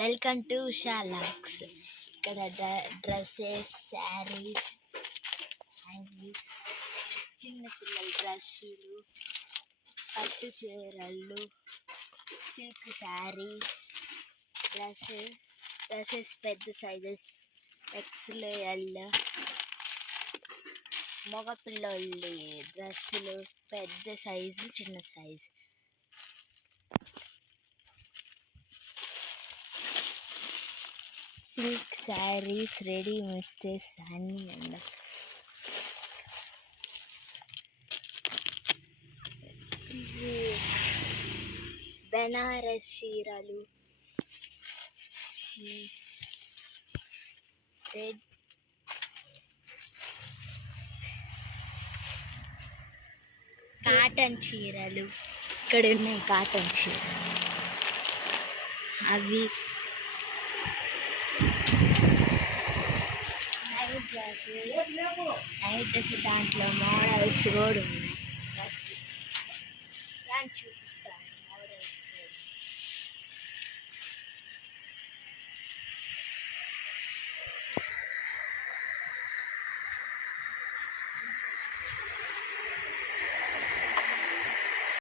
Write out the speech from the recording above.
Welcome to Usha లాక్స్. ఇక్కడ డ్రెస్సెస్, శారీస్, చిన్నపిల్లల డ్రెస్సులు, పట్టు చీరలు, సిల్క్ శారీస్, డ్రెస్సెస్ పెద్ద సైజెస్ ఎక్స్ఎల్, ఎల్, మగపిల్లలు డ్రెస్సులు పెద్ద సైజు, చిన్న size. Silk saris, ready mixes అన్నీ ఉన్నాయి. బెనారస్ చీరలు, రెడ్ కాటన్ చీరలు ఇక్కడ ఉన్నాయి. కాటన్ చీరలు అవి నైట్ డ్రెస్ దాంట్లో మోడల్స్ కూడా ఉన్నాయి. దాన్ని చూపిస్తాను. మోడల్స్